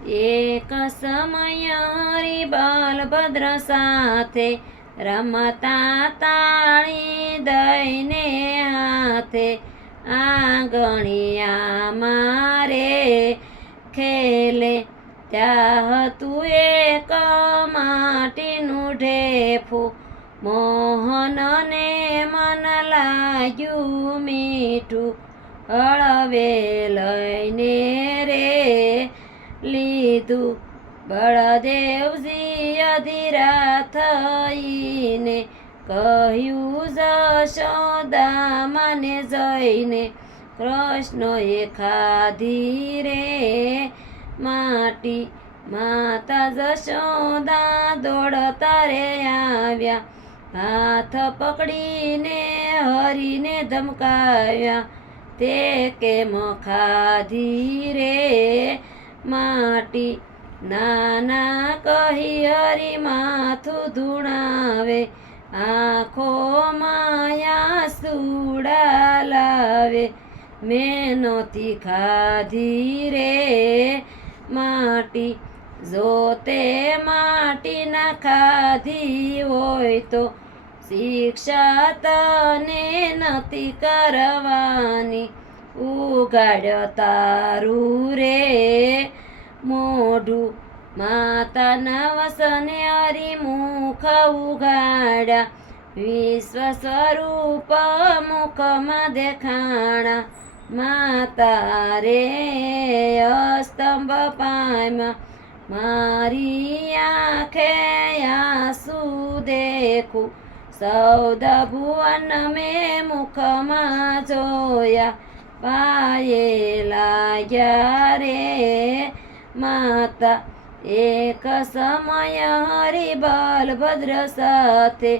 એક સમય હરિબલભદ્ર સાથે રમતા તાળી દઈને હાથે આંગણિયા મારે ખેલે ત્યાં હતું એક માટીનું ઢેફું મોહનને મન લાગ્યું મીઠું હળવે લઈને રે લીધું બળદેવજી અધીરા થઈને કહ્યું જશોદા મને જઈને કૃષ્ણએ ખાધી રે માટી માતા જશોદા દોડતા રે આવ્યા હાથ પકડીને હરીને ધમકાવ્યા તે કેમ ખાધી રે માટી નાના કહી હરી માથું ધૂણાવે આંખોમાં આંસુડા લાવે મેં નહોતી ખાધી રે માટી જો તે માટી ના ખાધી હોય તો શિક્ષા તને નથી કરવાની ઉગાડ્યો તારું રે મોઢું માતાના વસને હરિમુખ ઉગાડ્યા વિશ્વ સ્વરૂપ મુખમાં દેખાણા માતા રે અસ્તંભ પામ્યા મારી આંખે આંસુ દેખું સૌદ ભુવન મેં મુખમાં જોયા પાયે લાગ્યા રે માતા એક સમય હરિબલભદ્ર સાથે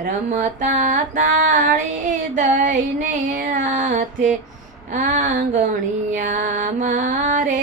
રમતા તાળી દઈને હાથે આંગણિયા મારે